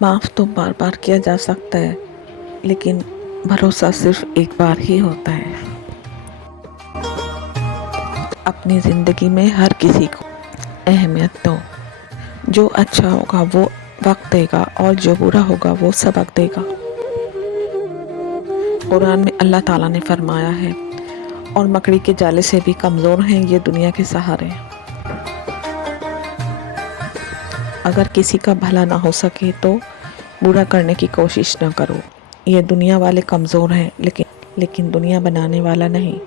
معاف تو بار بار کیا جا سکتا ہے، لیکن بھروسہ صرف ایک بار ہی ہوتا ہے۔ اپنی زندگی میں ہر کسی کو اہمیت دو۔ جو اچھا ہوگا وہ وقت دے گا اور جو برا ہوگا وہ سبق دے گا۔ قرآن میں اللہ تعالیٰ نے فرمایا ہے، اور مکڑی کے جالے سے بھی کمزور ہیں یہ دنیا کے سہارے۔ اگر کسی کا بھلا نہ ہو سکے تو برا کرنے کی کوشش نہ کرو۔ یہ دنیا والے کمزور ہیں لیکن دنیا بنانے والا نہیں۔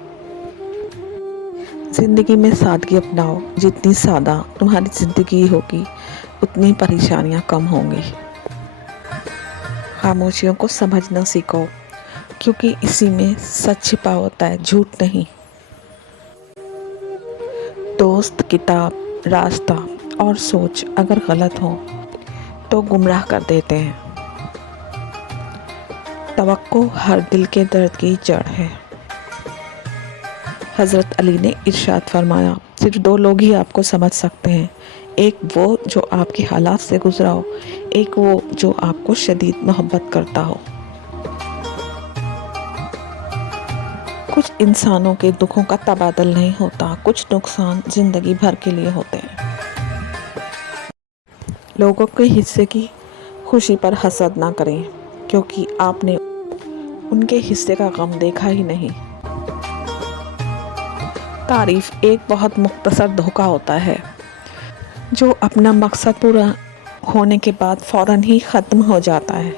زندگی میں سادگی اپناؤ۔ جتنی سادہ تمہاری زندگی ہوگی اتنی پریشانیاں کم ہوں گی۔ خاموشیوں کو سمجھنا سیکھو، کیونکہ اسی میں سچ چھپا ہوتا ہے، جھوٹ نہیں۔ دوست، کتاب، راستہ اور سوچ اگر غلط ہو تو گمراہ کر دیتے ہیں۔ توقع ہر دل کے درد کی جڑ ہے۔ حضرت علی نے ارشاد فرمایا، صرف دو لوگ ہی آپ کو سمجھ سکتے ہیں، ایک وہ جو آپ کے حالات سے گزرا ہو، ایک وہ جو آپ کو شدید محبت کرتا ہو۔ کچھ انسانوں کے دکھوں کا تبادل نہیں ہوتا، کچھ نقصان زندگی بھر کے لیے ہوتے ہیں۔ لوگوں کے حصے کی خوشی پر حسد نہ کریں، کیونکہ آپ نے ان کے حصے کا غم دیکھا ہی نہیں۔ تعریف ایک بہت مختصر دھوکہ ہوتا ہے، جو اپنا مقصد پورا ہونے کے بعد فوراً ہی ختم ہو جاتا ہے۔